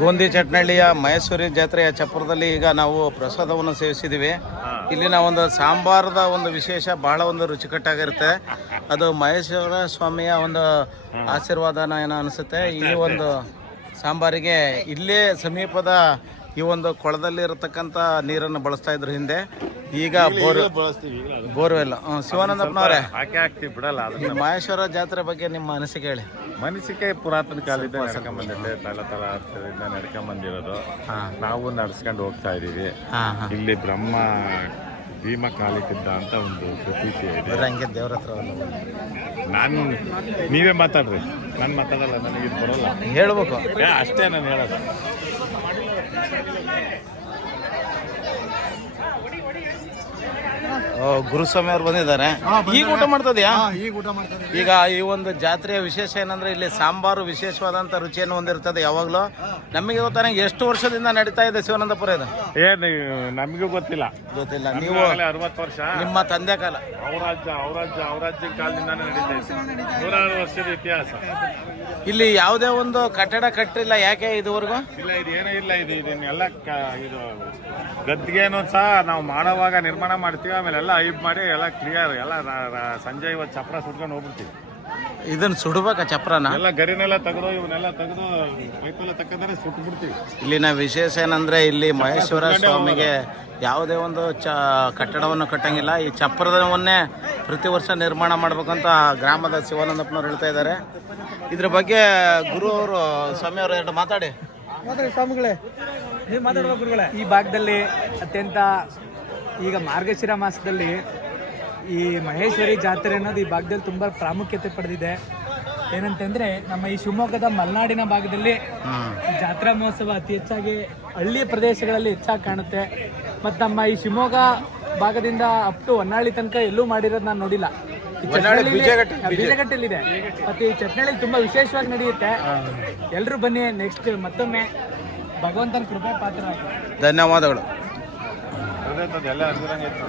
ಗೋಂದಿ ಚಟ್ನಳ್ಳಿಯ ಮೈಸೂರಿನ ಜಾತ್ರೆಯ ಚಪ್ಪರದಲ್ಲಿ ಈಗ ನಾವು ಪ್ರಸಾದವನ್ನು ಸೇವಿಸಿದ್ದೀವಿ. ಇಲ್ಲಿನ ಒಂದು ಸಾಂಬಾರದ ಒಂದು ವಿಶೇಷ ಬಹಳ ಒಂದು ರುಚಿಕಟ್ಟಾಗಿರುತ್ತೆ. ಅದು ಮಹೇಶ್ವರ ಸ್ವಾಮಿಯ ಒಂದು ಆಶೀರ್ವಾದನ ಏನೋ ಅನಿಸುತ್ತೆ. ಈ ಒಂದು ಸಾಂಬಾರಿಗೆ ಇಲ್ಲೇ ಸಮೀಪದ ಈ ಒಂದು ಕೊಳದಲ್ಲಿ ಇರತಕ್ಕಂತ ನೀರನ್ನು ಬಳಸ್ತಾ ಇದ್ರು ಹಿಂದೆ. ಈಗ ಬೋರ್ ಬೋರ್ವೆಲ್. ಶಿವಾನಂದಪ್ಪನವರೇ. ಹಾಕಿ ಹಾಕ್ತಿವಿ ಬಿಡಲ್ಲ ಈ ಅದನ್ನ ಮಹೇಶ್ವರ ಜಾತ್ರೆ ಬಗ್ಗೆ ನಿಮ್ಮ ಅನಿಸಿಕೆ ಹೇಳಿ. ಮನಸ್ಸಿಗೆ ಪುರಾತನ ಕಾಲದಿಂದ ನಡ್ಕೊಂಬಂದಿದ್ದೆ ಬಂದಿದೆ ತಲ ಹತ್ತಿರದಿಂದ ನಡ್ಕೊಂಬಂದಿರೋದು ನಾವು ನಡ್ಸ್ಕೊಂಡು ಹೋಗ್ತಾ ಇದೀವಿ ಹಾಂ ಇಲ್ಲಿ ಬ್ರಹ್ಮ ಭೀಮ ಕಾಲಿಕ್ಕಿದ್ದ ಅಂತ ಒಂದು ಪ್ರತೀತಿ ಇದೆ. ಹಂಗೆ ದೇವ್ರ ಹತ್ರ ನಾನು ನೀವೇ ಮಾತಾಡ್ರಿ. ನಾನು ಮಾತಾಡಲ್ಲ ನನಗೆ ಇದು ಬರೋಲ್ಲ. ಹೇಳ್ಬೇಕು. ಅಷ್ಟೇ ನಾನು ಹೇಳೋದು. ಗುರುಸ್ವಾಮಿ ಅವ್ರು ಬಂದಿದ್ದಾರೆ. ಈಗ ಊಟ ಮಾಡ್ತದ್ಯಾ? ಈಗ ಊಟ ಮಾಡ್ತಾರೆ ಈಗ ಈ ಒಂದು ಜಾತ್ರೆಯ ವಿಶೇಷ ಏನಂದ್ರೆ ಇಲ್ಲಿ ಸಾಂಬಾರು ವಿಶೇಷವಾದಂತ ರುಚಿಯನ್ನು ಹೊಂದಿರ್ತದೆ ಯಾವಾಗಲೂ. ನಮಗೆ ಗೊತ್ತಾನೆ ಎಷ್ಟು ವರ್ಷದಿಂದ ನಡೀತಾ ಇದೆ ಶಿವಾನಂದಪುರ ಇದು? ಏನು ನಮಗೂ ಗೊತ್ತಿಲ್ಲ. ಗೊತ್ತಿಲ್ಲ. ನೀವು ಅರವತ್ತು ವರ್ಷ. ನಿಮ್ಮ ತಂದೆ ಕಾಲ. ನಡೀತಾ ಇದೆ. ನೂರಾರು ವರ್ಷದ ಇತಿಹಾಸ. ಇಲ್ಲಿ ಯಾವುದೇ ಒಂದು ಕಟ್ಟಡ ಕಟ್ಟಿಲ್ಲ ಯಾಕೆ ಇದುವರೆಗೂ? ಇಲ್ಲ ಇದು ಏನೂ ಇಲ್ಲ ಇದು ಇದನ್ನೆಲ್ಲ ಕ- ಇದು ಗದ್ದಿಗೆನೂ ಸಹ ನಾವು ಮಾಡೋವಾಗ ನಿರ್ಮಾಣ ಮಾಡ್ತೀವಿ ಆಮೇಲೆ ಎಲ್ಲ ಐಬ್ ಮಾಡಿ ಎಲ್ಲ ಕ್ಲಿಯರ್ ಎಲ್ಲ ರ- ರ- ಸಂಜೆ ಇವತ್ತು ಚಪ್ರ ಸುಟ್ಕೊಂಡು ಹೋಗ್ಬಿಡ್ತೀವಿ. ಇದನ್ನ ಸುಡ್ಬೇಕಾ ಚಪ್ರನ? ಎಲ್ಲ ಗರಿನೆಲ್ಲ ತೆಗೆದು ಇವನ್ನೆಲ್ಲ ತೆಗೆದು ಪೈಪೆಲ್ಲ ತಕ್ಕಂದ್ರೆ ಸುಟ್ಟು ಬಿಡ್ತೀವಿ ಇಲ್ಲಿನ ವಿಶೇಷ ಏನಂದ್ರೆ ಇಲ್ಲಿ ಮಹೇಶ್ವರ ಸ್ವಾಮಿಗೆ ಯಾವುದೇ ಒಂದು ಚ ಕಟ್ಟಡವನ್ನು ಕಟ್ಟಂಗಿಲ್ಲ. ಈ ಚಪ್ರದವನ್ನೇ ಪ್ರತಿ ವರ್ಷ ನಿರ್ಮಾಣ ಮಾಡ್ಬೇಕಂತ ಗ್ರಾಮದ ಶಿವಾನಂದಪ್ಪನವ್ರು ಹೇಳ್ತಾ ಇದ್ದಾರೆ. ಇದ್ರ ಬಗ್ಗೆ ಗುರು ಅವರು ಸ್ವಾಮಿ ಅವರು ಎರಡು ಮಾತಾಡಿ. ಮಾತಾಡಿ ಸ್ವಾಮಿಗಳೇ. ನೀವು ಮಾತಾಡ್ಬೇಕು ಗುರುಗಳೇ. ಈ ಭಾಗದಲ್ಲಿ ಅತ್ಯಂತ ಈಗ ಮಾರ್ಗಶಿರ ಮಾಸದಲ್ಲಿ ಈ ಮಹೇಶ್ವರಿ ಜಾತ್ರೆ ಅನ್ನೋದು ಈ ಭಾಗದಲ್ಲಿ ತುಂಬ ಪ್ರಾಮುಖ್ಯತೆ ಪಡೆದಿದೆ. ಏನಂತಂದ್ರೆ ನಮ್ಮ ಈ ಶಿವಮೊಗ್ಗದ ಮಲೆನಾಡಿನ ಭಾಗದಲ್ಲಿ ಜಾತ್ರಾ ಮಹೋತ್ಸವ ಅತಿ ಹೆಚ್ಚಾಗಿ ಹಳ್ಳಿ ಪ್ರದೇಶಗಳಲ್ಲಿ ಹೆಚ್ಚಾಗಿ ಕಾಣುತ್ತೆ. ಮತ್ತು ನಮ್ಮ ಈ ಶಿವಮೊಗ್ಗ ಭಾಗದಿಂದ ಅಪ್ ಟು ಹೊನ್ನಾಳಿ ತನಕ ಎಲ್ಲೂ ಮಾಡಿರೋದು ನಾನು ನೋಡಿಲ್ಲ. ಬೀಜಗಟ್ಟೆಲಿದೆ ಮತ್ತೆ ಈ ಚಟ್ನಳ್ಳಿ ತುಂಬಾ ವಿಶೇಷವಾಗಿ ನಡೆಯುತ್ತೆ. ಎಲ್ಲರೂ ಬನ್ನಿ ನೆಕ್ಸ್ಟ್ ಮತ್ತೊಮ್ಮೆ ಭಗವಂತನ ಕೃಪಾ ಪಾತ್ರ ಧನ್ಯವಾದಗಳು. ಅದೇ ಎಲ್ಲ ಅನುಗುಣಂಗೆ ಇತ್ತು.